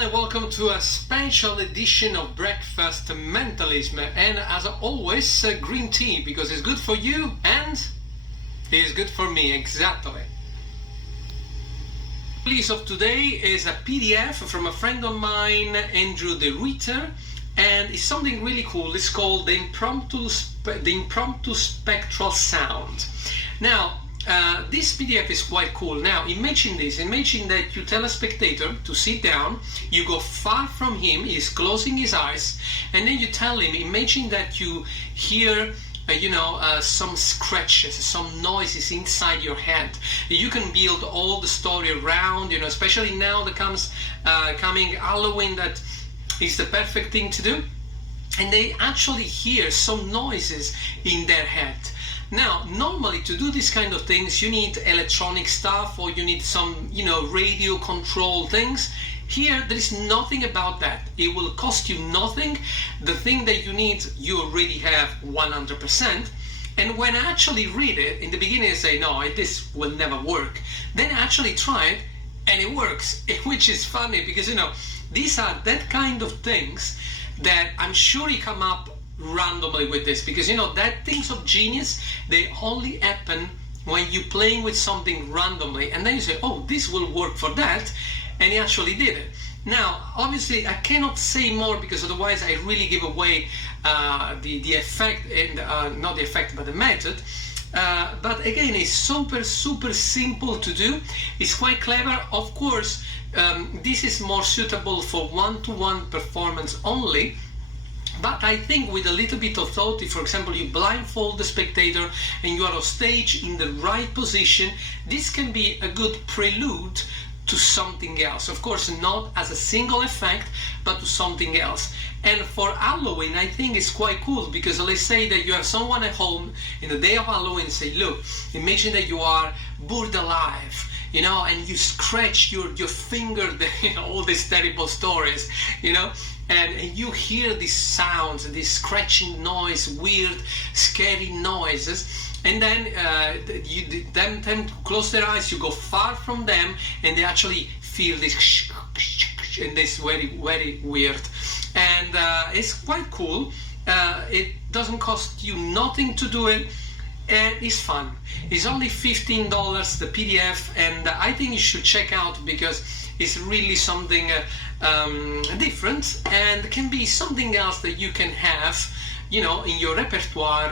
everyone, and welcome to a special edition of Breakfast Mentalism. And as always, green tea, because it's good for you and it's good for me, exactly. The release of today is a PDF from a friend of mine, Andrew the Ritter, and it's something really cool. It's called the Impromptu Spectral Sound. Now, this PDF is quite cool. Now, imagine this. Imagine that you tell a spectator to sit down, you go far from him, he's closing his eyes, and then you tell him, imagine that you hear some scratches, some noises inside your head. You can build all the story around, especially now that coming Halloween, that is the perfect thing to do. And they actually hear some noises in their head. Now, normally to do these kind of things, you need electronic stuff, or you need some, radio control things. Here, there is nothing about that. It will cost you nothing. The thing that you need, you already have 100%. And when I actually read it, in the beginning I say, no, this will never work. Then I actually try it, and it works, which is funny because, these are that kind of things that I'm sure you come up randomly with this, because that things of genius, they only happen when you're playing with something randomly, and then you say, oh, this will work for that, and he actually did it. Now, obviously, I cannot say more because otherwise I really give away the effect, and not the effect, but the method. But again, it's super simple to do. It's quite clever. Of course, this is more suitable for one-to-one performance only. But I think with a little bit of thought, if for example you blindfold the spectator and you are on stage in the right position, this can be a good prelude to something else. Of course, not as a single effect, but to something else. And for Halloween, I think it's quite cool, because let's say that you have someone at home in the day of Halloween and say, look, imagine that you are burned alive, and you scratch your finger, all these terrible stories, and you hear these sounds, this scratching noise, weird, scary noises, and then them tend to close their eyes, you go far from them, and they actually feel this and this very weird. And it's quite cool. It doesn't cost you nothing to do it, and it's fun. It's only $15, the PDF, and I think you should check out, because it's really something different, and can be something else that you can have, in your repertoire